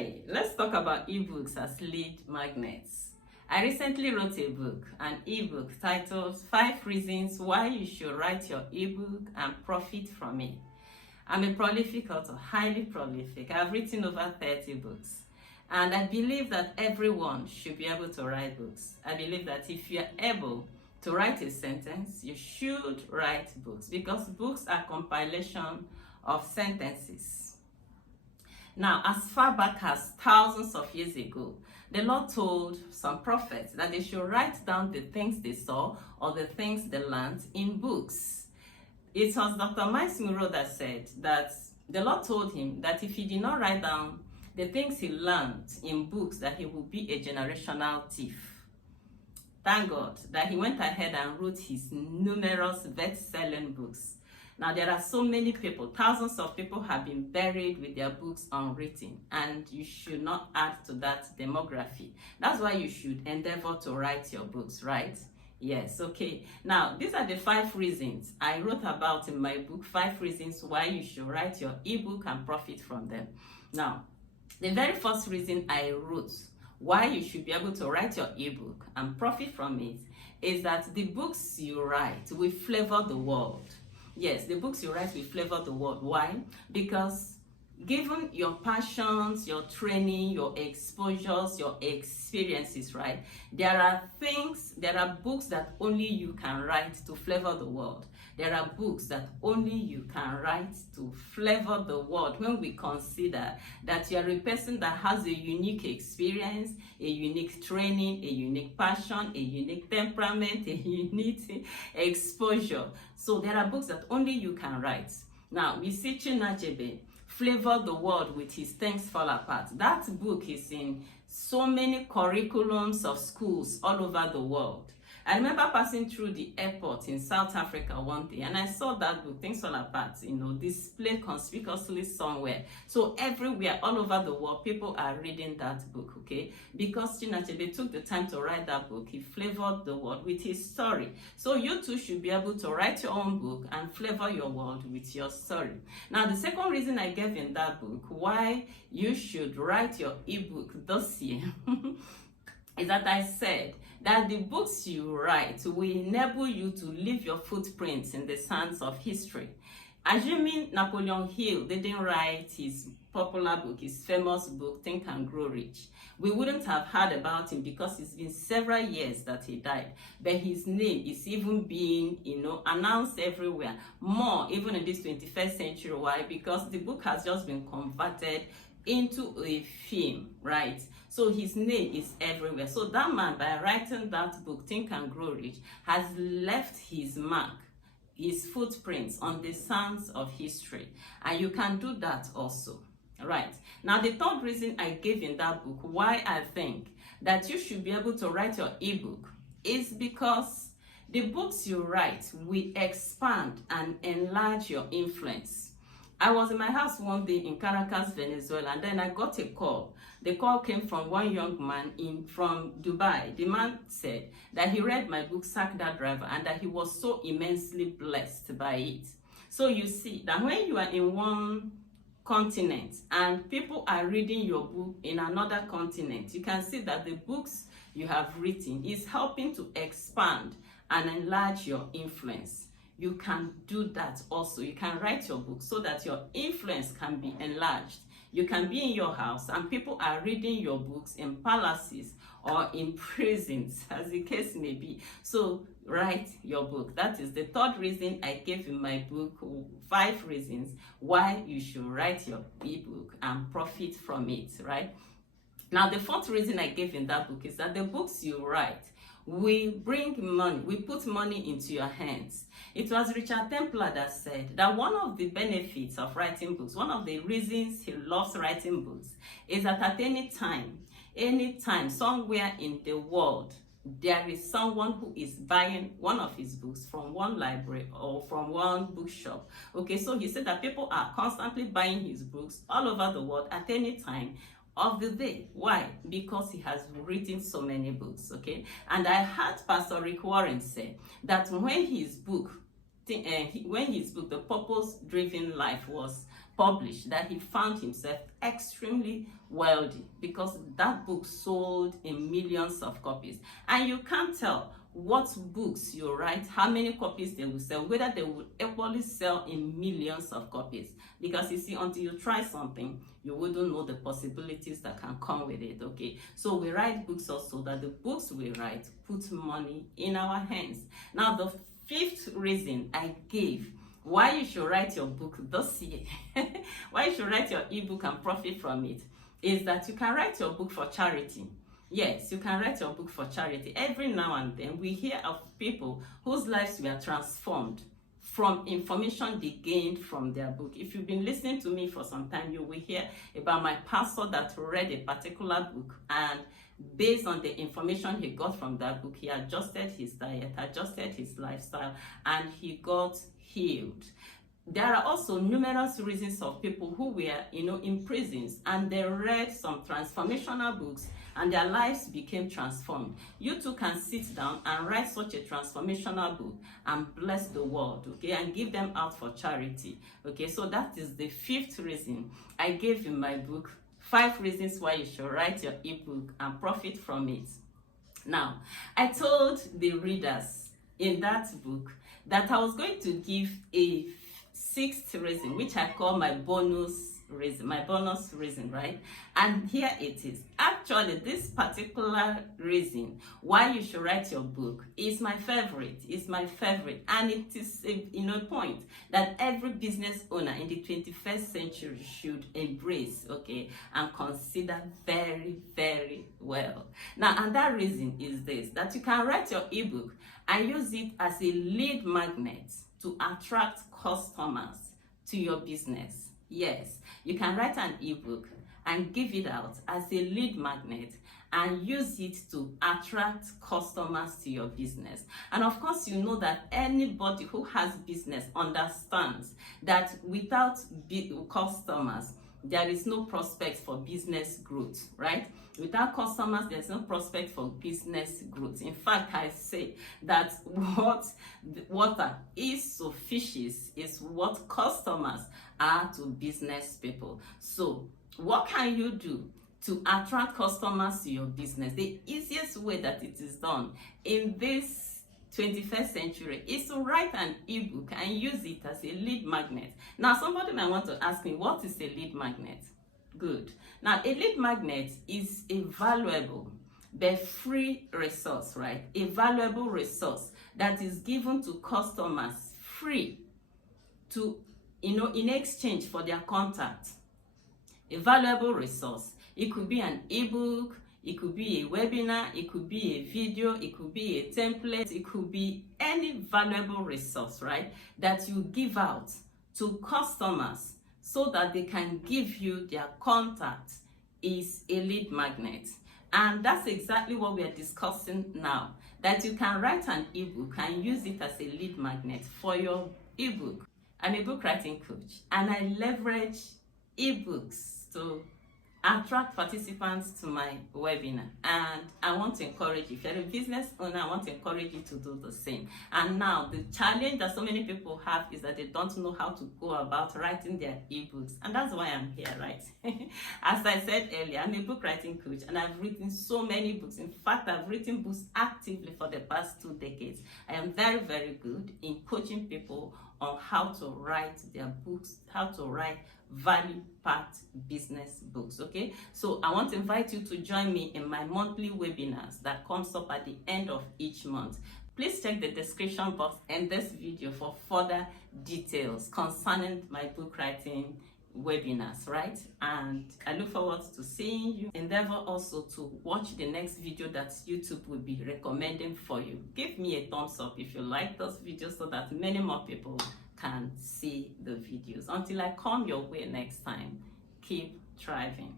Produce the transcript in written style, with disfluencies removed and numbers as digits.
Hi, let's talk about ebooks as lead magnets. I recently wrote a book, an ebook titled 5 Reasons Why You Should Write Your Ebook and Profit from It. I'm a prolific author, highly prolific. I've written over 30 books. And I believe that everyone should be able to write books. I believe that if you're able to write a sentence, you should write books because books are compilation of sentences. Now, as far back as thousands of years ago, the Lord told some prophets that they should write down the things they saw or the things they learned in books. It was Dr. Miles Monroe that said that the Lord told him that if he did not write down the things he learned in books, that he would be a generational thief. Thank God that he went ahead and wrote his numerous best-selling books. Now, there are so many people, thousands of people have been buried with their books unwritten, and you should not add to that demography. That's why you should endeavor to write your books, right? Yes, okay. Now, these are the 5 reasons I wrote about in my book, 5 reasons why you should write your ebook and profit from them. Now, the very first reason I wrote why you should be able to write your ebook and profit from it is that the books you write will flavor the world. Yes, the books you write will flavor the world. Why? Because given your passions, your training, your exposures, your experiences, right? There are books that only you can write to flavor the world. There are books that only you can write to flavor the world when we consider that you are a person that has a unique experience, a unique training, a unique passion, a unique temperament, a unique exposure. So there are books that only you can write. Now, we see Chinachebe flavor the world with his Things Fall Apart. That book is in so many curriculums of schools all over the world. I remember passing through the airport in South Africa one day and I saw that book, Things Fall Apart, displayed conspicuously somewhere. So everywhere, all over the world, people are reading that book, okay? Because Chinachebe took the time to write that book, he flavored the world with his story. So you too should be able to write your own book and flavor your world with your story. Now, the second reason I gave in that book why you should write your ebook this year is that I said that the books you write will enable you to leave your footprints in the sands of history. Assuming Napoleon Hill didn't write his popular book, his famous book, Think and Grow Rich, we wouldn't have heard about him because it's been several years that he died. But his name is even being, announced everywhere, more even in this 21st century. Why? Because the book has just been converted into a film, right? So his name is everywhere. So that man, by writing that book, Think and Grow Rich, has left his mark, his footprints on the sands of history. And you can do that also, right? Now, the third reason I gave in that book why I think that you should be able to write your ebook is because the books you write will expand and enlarge your influence. I was in my house one day in Caracas, Venezuela, and then I got a call. The call came from one young man from Dubai. The man said that he read my book, Sack That Driver, and that he was so immensely blessed by it. So you see that when you are in one continent and people are reading your book in another continent, you can see that the books you have written is helping to expand and enlarge your influence. You can do that also. You can write your book so that your influence can be enlarged. You can be in your house and people are reading your books in palaces or in prisons, as the case may be. So write your book. That is the third reason I gave in my book, 5 reasons why you should write your ebook and profit from it, right? Now, the fourth reason I gave in that book is that the books you write we bring money, we put money into your hands. It was Richard Templar that said that one of the benefits of writing books, one of the reasons he loves writing books, is that at any time, somewhere in the world, there is someone who is buying one of his books from one library or from one bookshop. Okay, so he said that people are constantly buying his books all over the world at any time of the day. Why? Because he has written so many books. Okay, and I heard Pastor Rick Warren say that when his book, The Purpose Driven Life was published that he found himself extremely wealthy because that book sold in millions of copies. And you can't tell what books you write, how many copies they will sell, whether they will equally sell in millions of copies. Because you see, until you try something, you wouldn't know the possibilities that can come with it, okay? So we write books also that the books we write put money in our hands. Now, the fifth reason I gave why you should write your book this year, why you should write your ebook and profit from it, is that you can write your book for charity. Yes, you can write your book for charity. Every now and then we hear of people whose lives were transformed from information they gained from their book. If you've been listening to me for some time, you will hear about my pastor that read a particular book, and based on the information he got from that book, he adjusted his diet, adjusted his lifestyle, and he got healed. There are also numerous reasons of people who were, in prisons, and they read some transformational books and their lives became transformed. You too can sit down and write such a transformational book and bless the world, okay, and give them out for charity, okay? So that is the fifth reason I gave in my book, 5 reasons why you should write your ebook and profit from it. Now, I told the readers in that book that I was going to give a 6th reason, which I call my bonus reason, right? And here it is. Actually, this particular reason why you should write your book is my favorite. And it is a point that every business owner in the 21st century should embrace, okay, and consider very, very well. Now, and that reason is this, that you can write your ebook and use it as a lead magnet to attract customers to your business. Yes, you can write an ebook and give it out as a lead magnet and use it to attract customers to your business. And of course, you know that anybody who has business understands that without customers, there is no prospect for business growth, right? Without customers, there's no prospect for business growth. In fact, I say that what water is to fishes is what customers are to business people. So what can you do to attract customers to your business? The easiest way that it is done in this 21st century is to write an ebook and use it as a lead magnet. Now, somebody might want to ask me, what is a lead magnet? Good. Now, a lead magnet is a valuable but free resource, right? A valuable resource that is given to customers free to, in exchange for their contact. A valuable resource. It could be an ebook, it could be a webinar, it could be a video, it could be a template, it could be any valuable resource, right, that you give out to customers so that they can give you their contact is a lead magnet. And that's exactly what we are discussing now, that you can write an ebook and use it as a lead magnet for your ebook. I'm a book writing coach, and I leverage ebooks to attract participants to my webinar, and I want to encourage you. If you're a business owner, I want to encourage you to do the same. And now the challenge that so many people have is that they don't know how to go about writing their ebooks, and that's why I'm here, right? As I said earlier, I'm a book writing coach, and I've written so many books. In fact, I've written books actively for the past 2 decades. I am very, very good in coaching people on how to write their books, how to write value-packed business books, okay? So I want to invite you to join me in my monthly webinars that comes up at the end of each month. Please check the description box in this video for further details concerning my book writing webinars, right? And I look forward to seeing you. Endeavor also to watch the next video that YouTube will be recommending for you. Give me a thumbs up if you like this video so that many more people can see the videos. Until I come your way next time, keep thriving.